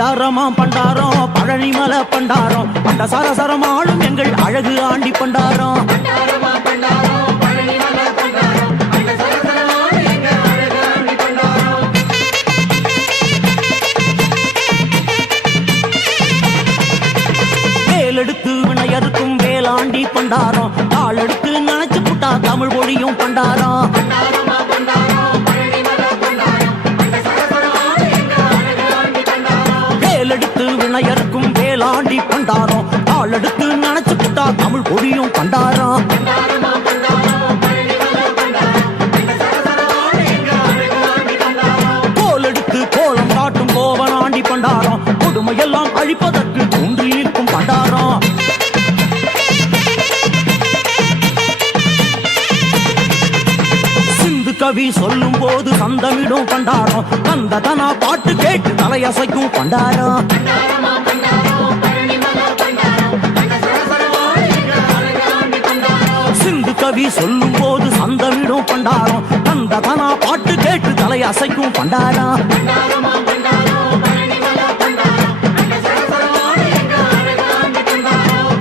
பண்டாரமா பண்டாரம் பழனிமலை பண்டாரம் அந்த சரசரமாளும் எங்கள் அழகு ஆண்டி பண்டாரம். வேலெடுத்து வினையறுக்கும் வேளாண்டி பண்டாரம் தாளெடுத்து நினைச்சு புட்டா தமிழ் மொழியும் பண்டாரம். வேலெடுத்து வினையறுக்கும் வேளாண்டி பண்டாரம் தாளெடுத்து நினைச்சு புட்டா தமிழ் மொழியும் பண்டாரம். கோலெடுத்து கோலம் காட்டும் கோவனாண்டி பண்டாரம் கொடுமையெல்லாம் அழிப்பதற்கு தூண்டில் நிற்கும் பண்டாரம். சிந்து கவி சொல்லும் போது சந்தமிடும் பண்டாரம் தந்த தனா பாட்டு கேட்டு தலையசைக்கும் பண்டாரம். சிந்து கவி சொல்லும் போது சந்தமிடும் பண்டாரம் தந்த தனா பாட்டு கேட்டு தலையசைக்கும் பண்டாரம்.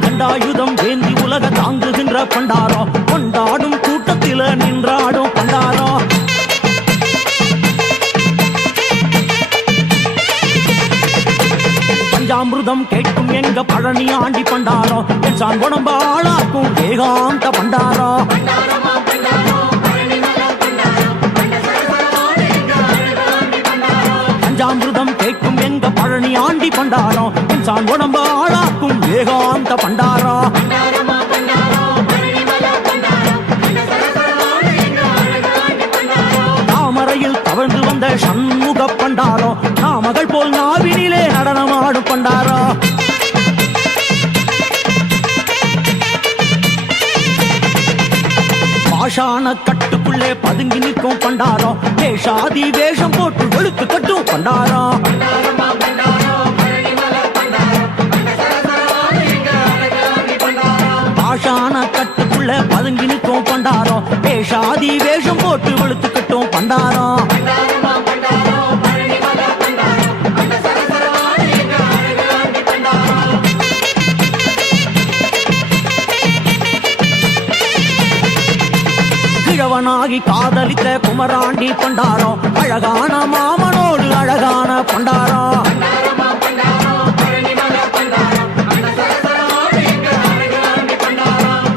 கண்டாயுதம் ஏந்தி உலக தாங்குகின்ற பண்டாரம் கொண்டாடும் கூட்டத்தில நின்றாடும் பண்டாரம். பஞ்சாமிருதம் கேட்கும் எங்க பழனி ஆண்டி பண்டாரம் என் சான் உடம்ப ஆளாக்கும் ஏகாந்த பண்டாரம். பஞ்சாமிருதம் கேட்கும் எங்க பழனி ஆண்டி பண்டாரம் என் சான் உடம்ப ஆளாக்கும் ஏகாந்த பண்டாரம். தாமரையில் தவழ்ந்து வந்த சண்முக பண்டாரம் நாமகள் போல் நாவினிலே நடனமாடும் பண்டாரம். பாஷான கட்டுக்குள்ளே பதுங்கி நிற்கும் பண்டாரம் வேஷாதி வேஷம் போட்டு வெளுத்து கட்டும் பண்டாரம். பாஷான கட்டுக்குள்ளே பதுங்கி நிற்கும் பண்டாரம் வேஷாதி வேஷம் போட்டு வெளுத்து கட்டும் பண்டாரம். கிழவனாகி காதலித்த குமராண்டி பண்டாரம் அழகான மாமனோடு அழகான பண்டாரம்.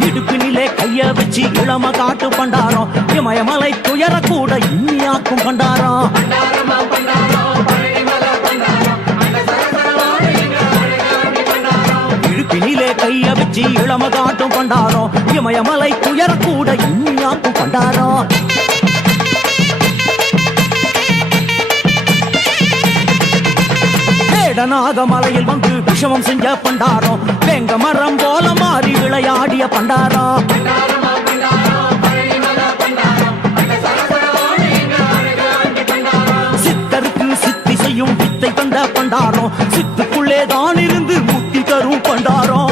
இடுப்பினிலே கைய வச்சு இளம காட்டு பண்டாரம் இமயமலை துயர கூட இன்னியாக்கும் பண்டாரம். இடுப்பினிலே கைய வச்சு இளம காட்டும் பண்டாரம் இமயமலை துயர கூட இன்னியாக்கும் பண்டாரம். வேடனாக மலையில் வந்து விஷமம் செஞ்ச பண்டாரம் வேங்க மரம் போல மாறி விளையாடிய பண்டாரம். சித்தருக்கு சித்தி செய்யும் வித்தை தந்த பண்டாரம் சித்துக்குள்ளே தான் இருந்து முத்தி தரும் பண்டாரம்.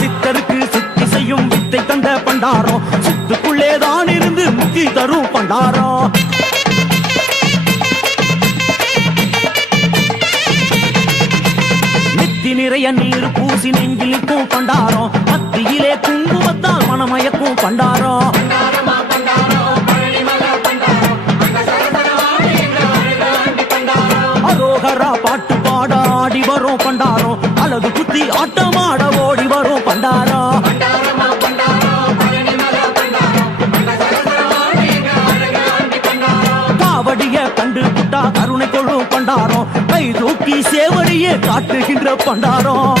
சித்தருக்கு சித்தி செய்யும் வித்தை தந்த பண்டாரம் சித்துக்குள்ளே தான் இருந்து முத்தி தரும் பண்டாரம். நெத்தி நிறைய நீர் பூசி நெஞ்சில் நிற்கும் பண்டாரம் மத்தியிலே குங்குமத்தால் மனமயக்கும் பண்டாரம். அரோகரா பாட்டு பாட ஆடி வரும் பண்டாரம் அழகு குத்தி ஆட்டமாட ஓடி வரும் பண்டாரம். காவடிய கண்டு புட்டா கருணை கொள்ளும் பண்டாரம் கை தூக்கி சேவடியே காட்டுகின்ற பண்டாரம்.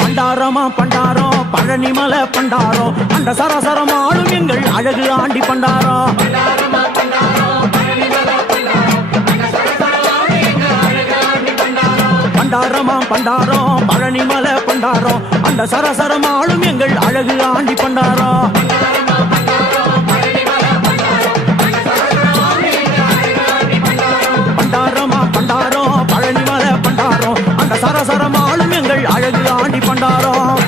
பண்டாரமா பண்டாரம் பழனிமலை பண்டாரம் அந்த சரசரமாளும் எங்கள் அழகு ஆண்டி பண்டாரம். பண்டாரமா பண்டாரம் பழனிமலை பண்டாரம் அந்த சரசரமாளும் எங்கள் அழகு ஆண்டி பண்டாரம். பண்டாரமா பண்டாரம் பழனிமலை பண்டாரம் அந்த சரசரமாளும் எங்கள் அழகு ஆண்டி பண்டாரம்.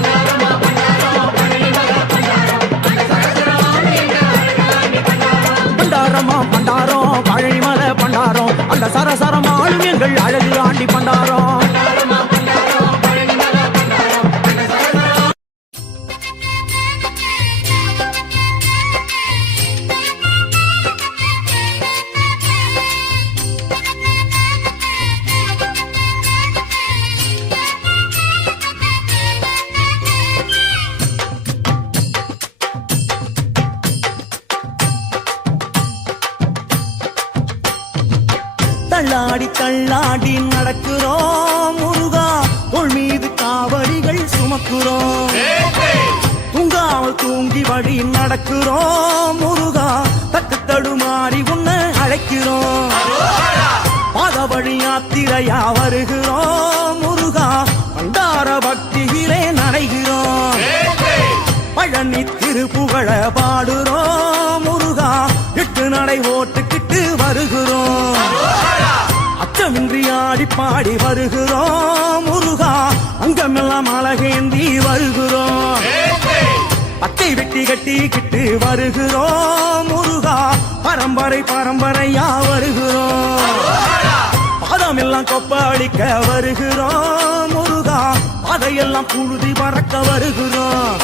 எங்கள் அழகு ஆண்டி பண்டாரம். தள்ளாடி தள்ளாடி நடக்கிறோம் முருகா, உள் மீது காவடிகள் சுமக்கிறோம். தூங்காமல் தூங்கி வழி நடக்கிறோம் முருகா, தட்டு தடுமாறி உன்னை அழைக்கிறோம். பாத வழி யாத்திரையா வருகிறோம் முருகா, பண்டார பக்தியிலே நடைகிறோம். பழனி திருப்புகழ பாடுறோம் முருகா, எட்டு நடை ஓட்டுக்கிட்டு வருகிறோம். அச்சமின்றி ஆடி பாடி வருகிறோம் முருகா, அங்கமெல்லாம் அழகேந்தி வருகிறோம். பட்டை வெட்டி கட்டிக்கிட்டு வருகிறோம் முருகா, பரம்பரை பரம்பரையா வருகிறோம். பாதமெல்லாம் கொப்பளிக்க வருகிறோம் முருகா, அதையெல்லாம் புழுதி பறக்க வருகிறோம்.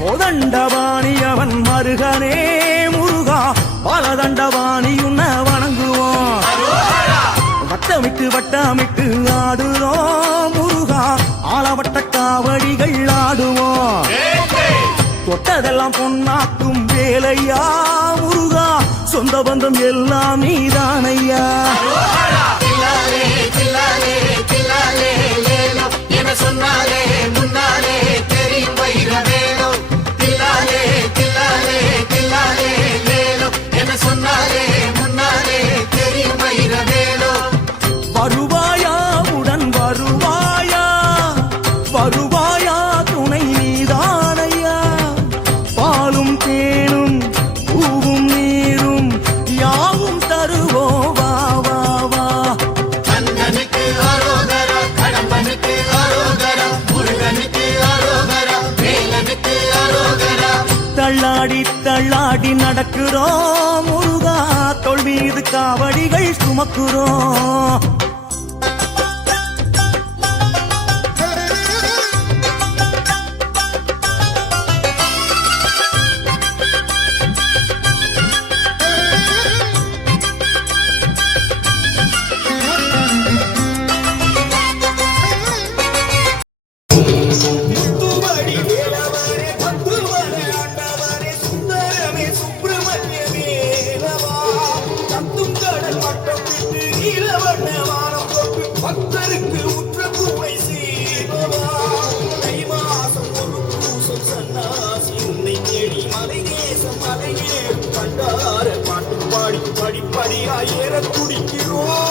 கோதண்டபாணி அவன் மருகனே முருகா, பலதண்டபாணி உன்னை வணங்குவோம். வட்டமிட்டு வட்டமிட்டு ஆடுறோம் முருகா, ஆலவட்ட காவடிகள் ஆடுவோம். தொட்டதெல்லாம் பொன்னாக்கும் வேலையா முருகா, சொந்த பந்தம் எல்லாம் நீதானையா. சொன்னாலே முன்னாலே தெரியும் வைர வேணும். தில்லாலே தில்லாலே தில்லாலே வேணும் என சொன்னாலே முன்னாலே தெரியும் வைர வேணும். வருவாயா உடன் வருவாயா, வருவாயா துணை நீதானையா. பாலும் தேனும் பூவும் நீரும் யாவும் தருவோம் வா வா வா. கந்தனுக்கு அரோகரா, கடம்பனுக்கு அரோகரா, முருகனுக்கு அரோகரா, வேலனுக்கு அரோகரா. தள்ளாடி தள்ளாடி நடக்கிறோம் முருகா, தோள் மீது காவடிகள் சுமக்கிறோம். பக்தருக்கு உற்ற துணை செய்வா, தை மாசம் ஒரு பூசம் சன்னாசி உன்னை தேடி மலை தேசம் மலையே கண்டார பாட்டு பாடி படிப்படியா ஏற துடிக்கிறோம்.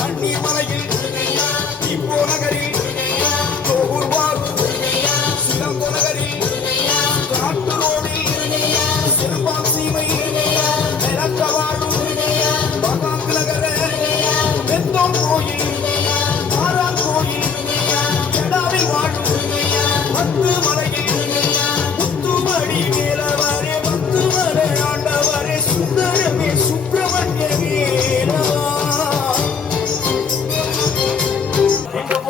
கண்ணீர் மலையில் இப்போ நகரில் தோகூர் பாரு சிலம்பு நகரில் காட்டு ரோடில் சிறுபான் சீமை வாழும் பகாங்கு நகர வெந்தோம் கோயில் மாறான் கோயில் எடாவில் வாழும் பத்து மலையில் முத்துமணி வேலவரே, பத்துமலை ஆண்டவரே, சுந்தரமே சுப்பிரமணிய வேலவா.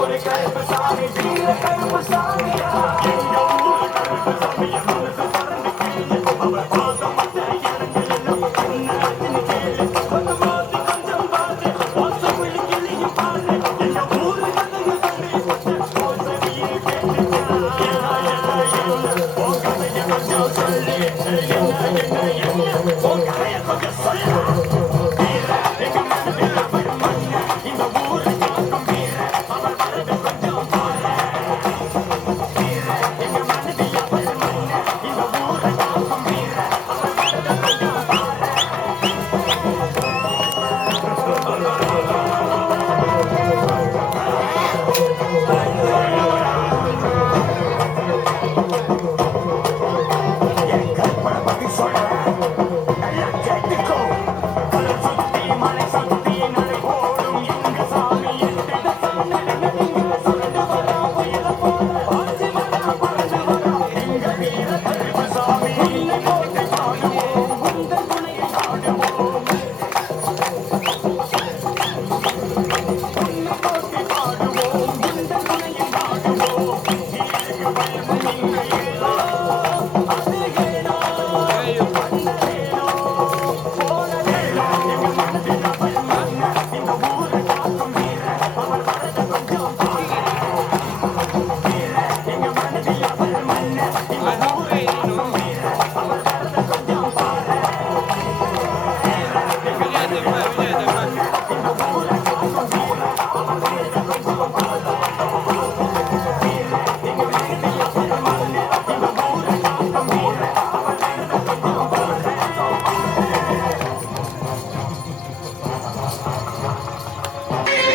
ஒரு கருப்பு சாமி வீர கருப்பு சாமியா,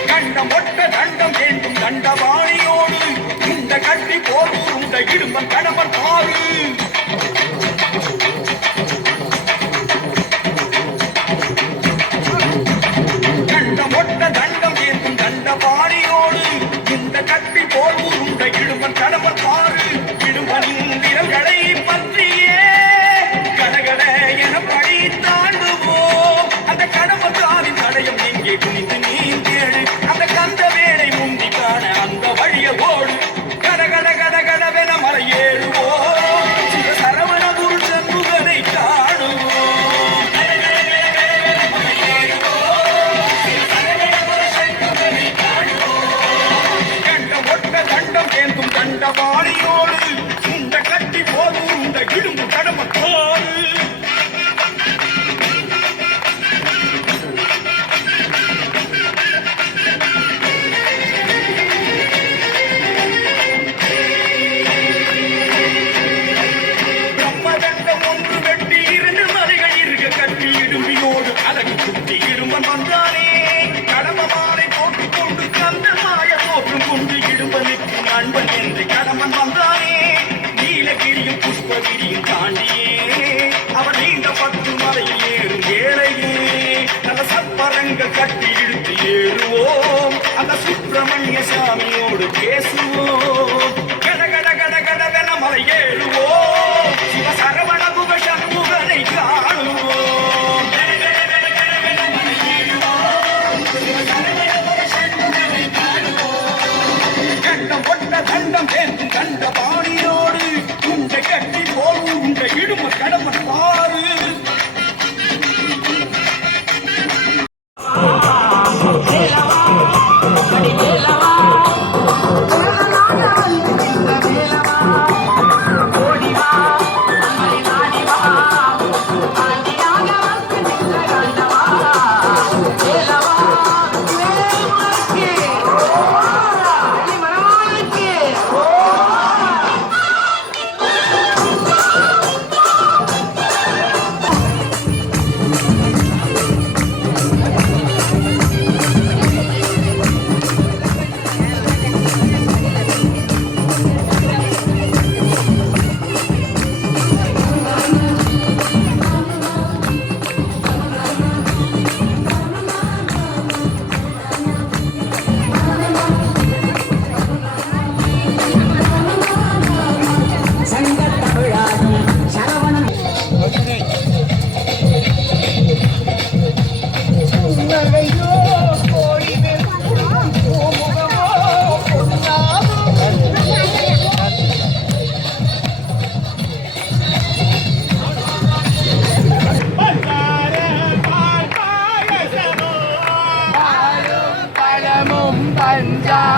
கண்டம் ஒட்ட தண்டம் வேண்டும் தண்டவாணியோடு இந்த கட்டி போதும் இந்த இடும்பன் கடம்பன் பாரு கண்டம் ஒட்ட தண்டம் வேண்டும் தண்டவாணியோடு இந்த கட்டி போதும் இந்த இடும்பன் கடம்பன் பாரு இடும்பனின் விரல்களை பற்றியே கடகட என பழி தாண்டுவோம் அந்த கடம்பத்தாரின் தடயம் எங்கே குனிந்து நீ தேடு அந்த கந்த வேலை முந்தி காண அந்த வழிய ஓடு கடகட கடகடவென மலை ஏறுவோம் சிவ சரவண குரு சண்முகனை காணுவோம் கண்ட ஒட்ட தண்டம் ஏந்தும் தண்டவாணியோடு இந்த கட்டி போதும் இந்த இடும்பு கடமத்தோடு பிரம்மதண்டம் ஒன்று வெட்டி இரண்டு மலைகள் இருக்க கட்டி இடும்பியோடு அழகு குட்டி இடும்பன் வந்தானே கடம்ப மாலை போட்டுக் கொண்டு கந்த மாய தோற்றம் கொண்டு இடும்பனுக்கு நண்பன் என்று கடம்பன் வந்தானே நீலகிரியும் புஷ்பகிரியும் தாண்டியே அவன் நீண்ட 10 மலையில் ஏறும் வேளையே நல்ல சப்பரங்கள் கட்டி இழுத்து ஏறுவோம் அந்த சுப்பிரமணிய சாமியோடு பேசுவோம் கடகட கடகடவென மலை ஏறுவோம் சிவ சரவண குக சண்முகனை காணுவோம் கண்டம் ஒட்ட தண்டம் தேர்ந்தும் கண்ட பாணியோடு உண்டை கட்டி போலும் உண்டை இடும கடம பாரு பழமும் பஞ்சாமும்